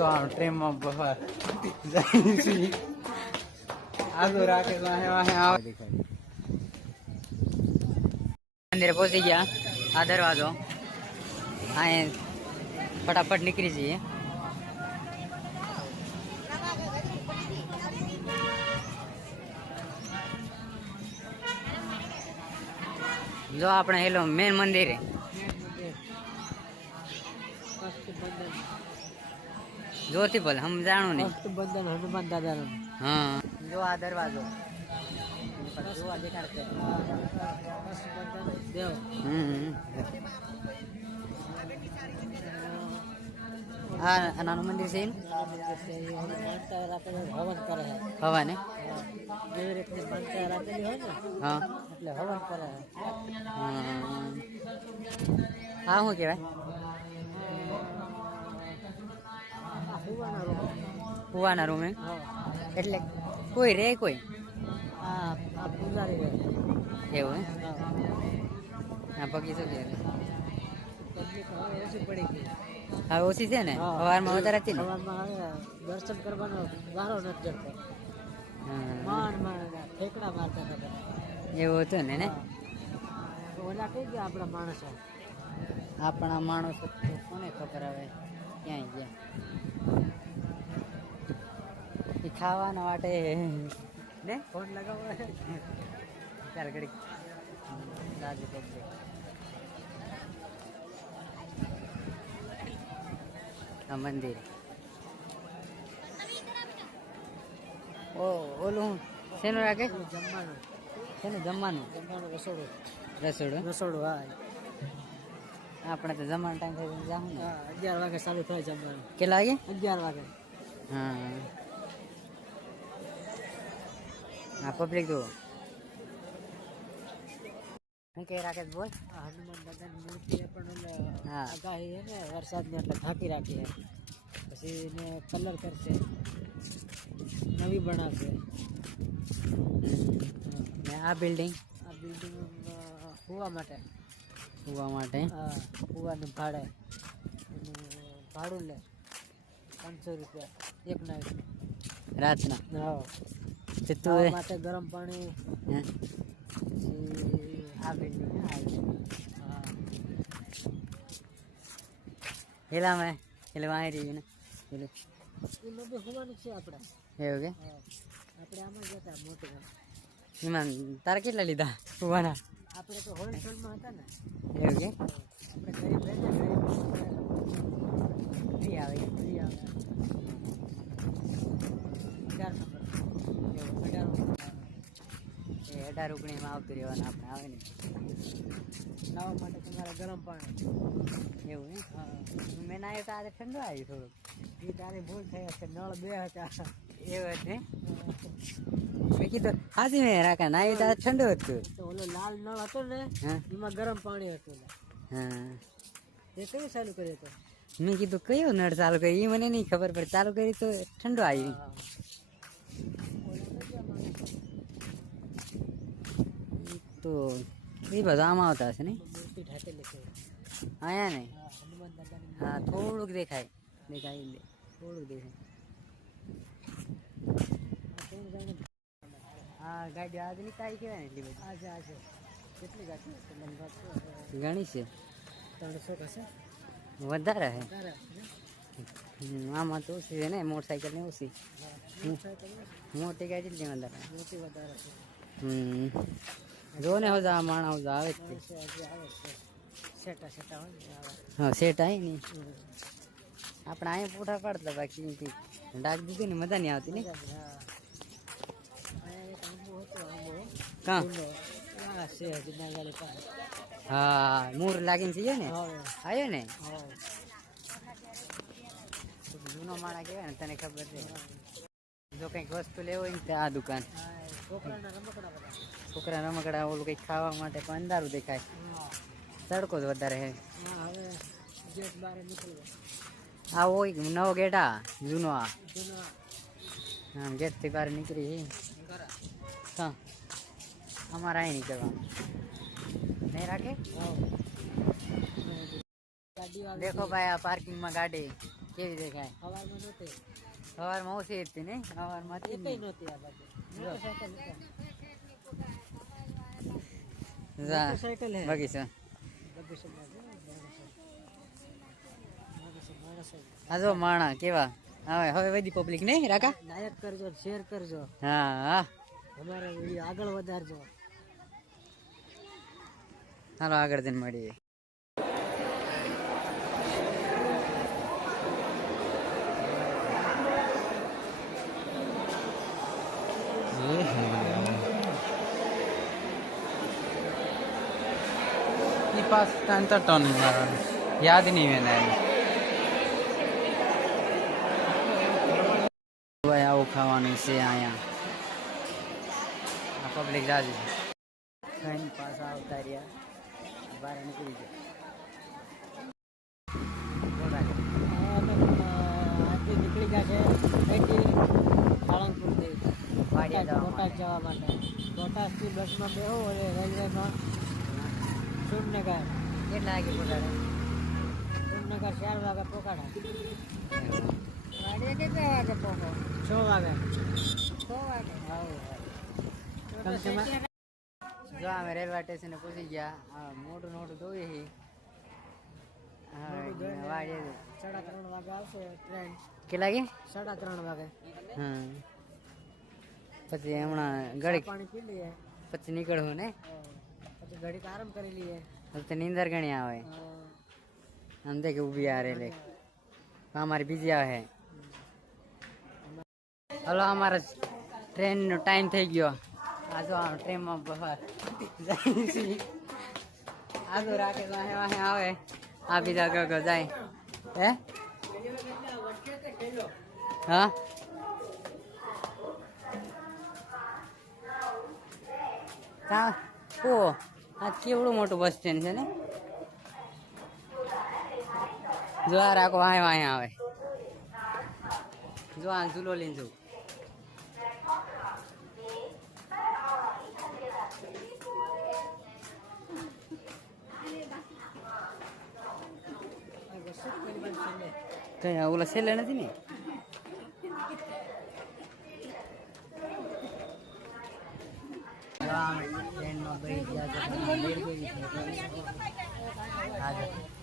જો ટ્રેનમાં બહાર આગળ રાખે વાહે વાહે આવે દેખાય. મંદિરે પહોંચી ગયા. આ દરવાજો અહીં ફટાફટ નીકળી જઈએ. જો આપણે હેલો મેન મંદિરે જોરથી બોલ સમજાણું નહીં. હનુમાન દાદા. હા જો આ દરવાજો દેખાડશે. હા નાનું મંદિર છે હવન કરે છે. હવા ને જેવી રીતની માનતા રાખેલી હોય ને હા એટલે હવન કરે છે. હા શું કહેવાય? કુવાના રૂમે એટલે કોઈ રે કોઈ પૂજારી રહે એવું હે? હા પગી શું કહે? પબ્લિક હવે ઓછી પડી ગઈ. હા ઓછી છે ને, સવારમાં વધારે હતી ને. સવારમાં હવે દર્શન કરવાનો વારો નથી જડતો. માંડ ઠેકડા મારતા હતા. એવું હતું ને. ઓલા કઈ ગયા આપણા માણસો? આપણા માણસો કોને ખબર આવે ક્યાંય ગયા. એ ખાવાના માટે ને ફોન લગાવો ચાલ ઘડી રાજુ પબ્લિક આ મંદિર. ઓલું શેનું રાખે? જમવાનું. શેનું જમવાનું? જમવાનું રસોડું. રસોડું રસોડું હા. આપણે તો જમવાનો ટાઈમ થઈ જાઉં ને. 11 વાગે ચાલુ થાય જમવાનું. કેટલા વાગે? 11 વાગે. હા હા પબ્લિક જુઓ શું કહે રાખે બોલ. હનુમાન દાદાની મૂર્તિ પણ હા આગાહી છે ને વરસાદને એટલે ઢાંકી રાખી છે. પછી એને કલર કરશે, નવી બનાવશે. આ બિલ્ડિંગ સુવા માટે. સુવા માટે હા સુવાનું ભાડે એનું ભાડું લે 500 રૂપિયા એક નાઈટ રાતના. હા તું માટે ગરમ પાણી. આ બિલ્ડિંગ હા પેલા મેં એટલે વાંહી રહ્યું ને પેલું એમાં બી હોવાનું છે આપણે. એવું કે આપણે આમાં જ હતા મોટી. એમાં તારે કેટલા લીધા સુવાના? આપણે તો હોલસેલમાં હતા ને. એવું કે આપણે ગરીબ રહે ને ફ્રી આવે ફ્રી આવે. 18 ઓગણીમાં આવતું રહેવાનું આપણે આવે ને. નાવા માટે તમારે ગરમ પાણી. એવું ને? મેં નાયો તો આજે ઠંડુ આવ્યું થોડુંક. એ તારી ભૂલ થઈ હશે. નળ 2 હતા. એવું જ ને? મેં કીધું હાજી મેં રાખા નાયું તો ઠંડુ હતું. તો ઓલો લાલ નળ હતો ને એમાં ગરમ પાણી હતું. હા એ કયું ચાલુ કર્યું હતું? મેં કીધું કયું નળ ચાલુ કરી? એ મને નહીં ખબર પડે. ચાલુ કરી તો ઠંડુ આવ્યું. તો એ બધું આમાં આવતા હશે ને? મૂર્તિ ઢાંકેલી છે અહીંયા ને? હનુમાન દાદાની. હા થોડુંક દેખાય થોડુંક દેખાય. હા ગાડી આજે ની કાંઈ કહેવાય ને એટલી બધી. આજે કેટલી ગાડી છે? ઘણી છે. 300 હશે વધારે હે. વધારે. આમાં તો ઓછી છે ને, મોટરસાઇકલ ને ઓછી. મોટી ગાડી જ વધારે. મોટી વધારે છે. જો ને હોજા માણસ આવે જ છે. સેટા હોય ને આવે. હા સેટ આવી ને આપણે અહીંયા પૂઠા પાડતા બાકી ડાક દીધી ને મજા નહીં આવતી ને. કાં હા મૂર લાગીને છીએ ને આવ્યો ને. જૂનો માણા કહેવાય ને, તને ખબર છે. જો કંઈક વસ્તુ લેવો હોય ને તો આ દુકાન. છોકરા રમકડા ઓલું કંઈક ખાવા માટે પણ અંધારું દેખાય. તડકો જ વધારે હે. આ હોય નવો ગેટ આ જૂનો આ આમ ગેટ થી બહાર નીકળી હા અમારે અહીં નીકળવાનું નહીં રાખે. દેખો ભાઈ આ પાર્કિંગમાં ગાડી કેવી દેખાય સવારમાં નહોતી, સવારમાં ઓછી હતી ને સવારમાં હતી એકઈ ને. નહોતી આ બાજુ. મોટરસાઇકલ હતા. જા મોટરસાઇકલ હે. બગીચો બગીચામાં જો માણસો. આ જો માણા કેવા હવે બધી પબ્લિક નહીં રાકા. લાયક કરજો, શેર કરજો, હા હા અમારો વિડીયો આગળ વધારજો. હાલો આગળ જઈને મળીએ. पास टाइम तो टर्न याद नहीं मैंने આવું ખાવાનું છે અહીંયા પબ્લિક જાજી ખાઈને પાછા આવતા રહ્યા બહાર નીકળી ગયા. આજથી નીકળી ગયા છે અહીંથી સાળંગપુરથી બોટાદ જવા માટે. બોટાદથી બસમાં બેહો અને રેલવેમાં સુરનગર. કેટલા વાગે પોતાડે? સુરનગર 4 વાગે પોકાડા. ગાડીએ કેટલા વાગે પહોંચો? 6 વાગે. 6 વાગે. જો અમે રેલવે સ્ટેશને પહોંચી ગયા. મોટું નોટું ધોઈ વાડીએ 3:30 વાગે આવશે ટ્રેન. કેટલા વાગે? 3:30 વાગે. હા પછી હમણાં ઘડીક પાણી પી લઈએ પછી નીકળવું ને. પછી ઘડીક આરામ કરી લઈએ. તો નીંદર ઘણી આવે આમ દેખ ઊભી આ રેલે અમારી બીજી આવે. હલો અમારે ટ્રેનનો ટાઈમ થઈ ગયો. આ જો ટ્રેનમાં બહાર આ તો રાખે વાહે વાહે આવે આ બીજા ગયો જાય હે હા કા ઓ આ કેવડું મોટું બસ સ્ટેન્ડ છે ને. જો આ રાખો વાહે વાહે આવે. જો આ ઝૂલો લઈને જવું. કઈ ઓલા છેલ્લે નથી ને.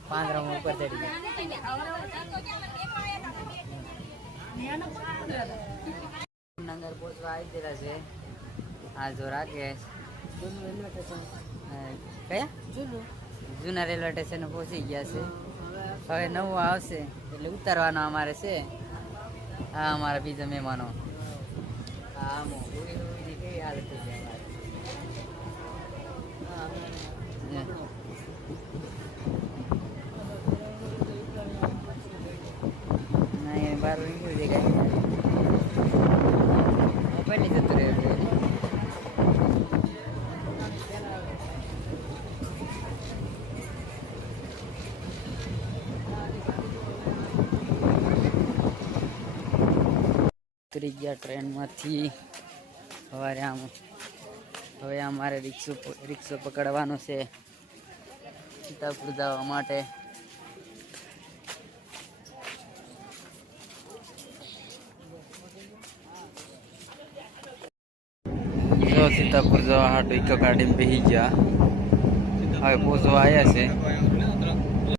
પાંદરામાં ઉપર ચડી ગયા. નગર પહોંચવા આવી ગયેલા છે. આ જો રાકેશ કયા જૂના રેલવે સ્ટેશને પહોંચી ગયા છે. હવે નવું આવશે એટલે ઉતારવાનો અમારે છે. હા અમારા બીજા મહેમાનો હા કેવી હાલત થઈ જાય બાર નીકળી દેખાય પહેલી જતું રહ્યું. ઉતરી ગયા ટ્રેનમાંથી સવારે આમ. હવે અમારે રિક્ષો પકડવાનો છે સીતાપુર જવા માટે. જો સીતાપુર જવા હાટુ ઇકો ગાડીમાં બેસી ગયા. હવે પહોંચવા આવ્યા છે.